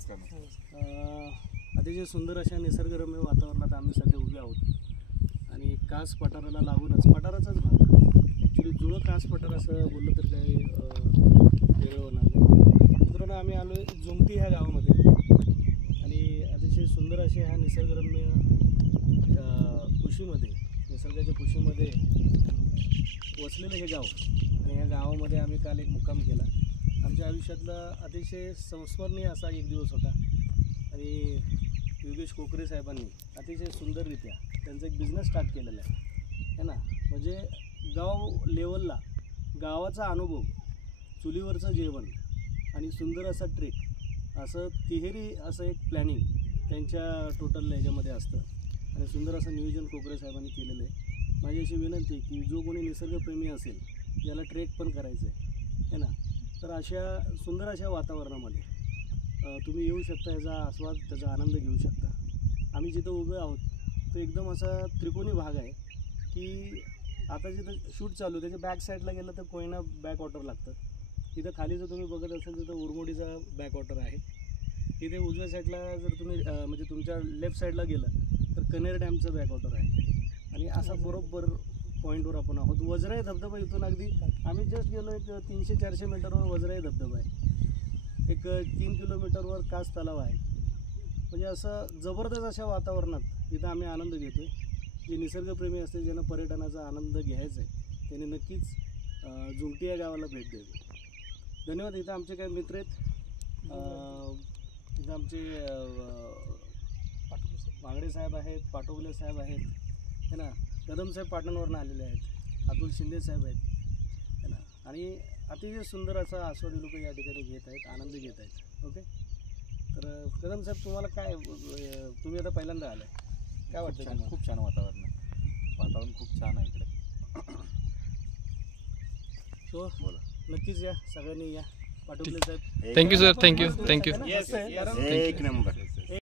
नमस्कार. अतिशय सुंदर अशा निसर्गरम्य वातावरणात आम्ही सध्या उभे आहोत आणि कास पठाराला लागूनच पठाराचाच भाग ॲक्च्युली जुळं कास पठार असं बोललं तर काही वेगळं होणार नाही. मित्रांनो, आम्ही आलो आहे जुमती ह्या गावामध्ये आणि अतिशय सुंदर असे ह्या निसर्गरम्य कुशीमध्ये निसर्गाच्या कुशीमध्ये वसलेलं हे गाव आणि ह्या गावामध्ये आम्ही काल एक मुक्काम केला. आमच्या आयुष्यातला अतिशय संस्मरणीय असा एक दिवस होता आणि योगेश कोकरे साहेबांनी अतिशय सुंदररित्या त्यांचा एक बिझनेस स्टार्ट केलेला आहे ना. म्हणजे गाव लेवलला गावाचा अनुभव, चुलीवरचं जेवण आणि सुंदर असा ट्रेक असं तिहेरी असं एक प्लॅनिंग त्यांच्या टोटल ह्याच्यामध्ये असतं आणि सुंदर असं नियोजन कोकरे साहेबांनी केलेलं आहे. माझी अशी विनंती आहे की जो कोणी निसर्गप्रेमी असेल ज्याला ट्रेक पण करायचं आहे ना, तर अशा सुंदर अशा वातावरणामध्ये तुम्ही येऊ शकता, याचा आस्वाद त्याचा आनंद घेऊ शकता. आम्ही जिथं उभे आहोत तो एकदम असा त्रिकोणी भाग आहे की आता जिथं शूट चालू आहे त्याच्या बॅक साईडला गेलं तर कोयना बॅक वॉटर लागतं. तिथं खाली जर तुम्ही बघत असाल तिथं उरमोडीचा बॅक वॉटर आहे. तिथे उजव्या साईडला जर तुम्ही म्हणजे तुमच्या लेफ्ट साईडला गेलं तर कनेर डॅमचं बॅक वॉटर आहे आणि असा बरोबर पॉईंटवर आपण आहोत. वजराई धबधबा इथून अगदी आम्ही जस्ट गेलो एक 300-400 मीटरवर वजराई धबधबा आहे. एक 3 किलोमीटरवर कास तलाव आहे. म्हणजे असं जबरदस्त अशा वातावरणात इथं आम्ही आनंद घेतो. जे निसर्गप्रेमी असते, ज्यांना पर्यटनाचा आनंद घ्यायचा आहे त्यांनी नक्कीच जुमटी या गावाला भेट द्यावी. धन्यवाद. इथं आमचे काही मित्र आहेत. इथं आमचे वांगडे साहेब आहेत, पाटोगले साहेब आहेत है ना, कदम साहेब पाटणवरून आलेले आहेत, अतुल शिंदे साहेब आहेत है ना, आणि अतिशय सुंदर असा आस्वाद लोक या ठिकाणी घेत आहेत, आनंद घेत आहेत. ओके, तर कदम साहेब तुम्हाला काय, तुम्ही आता पहिल्यांदा आलाय, काय वाटतं? खूप छान वातावरण खूप छान आहे इकडे. सो नक्कीच या, सगळ्यांनी या. पाटोगले साहेब थँक्यू सर, थँक्यू. एक नंबर.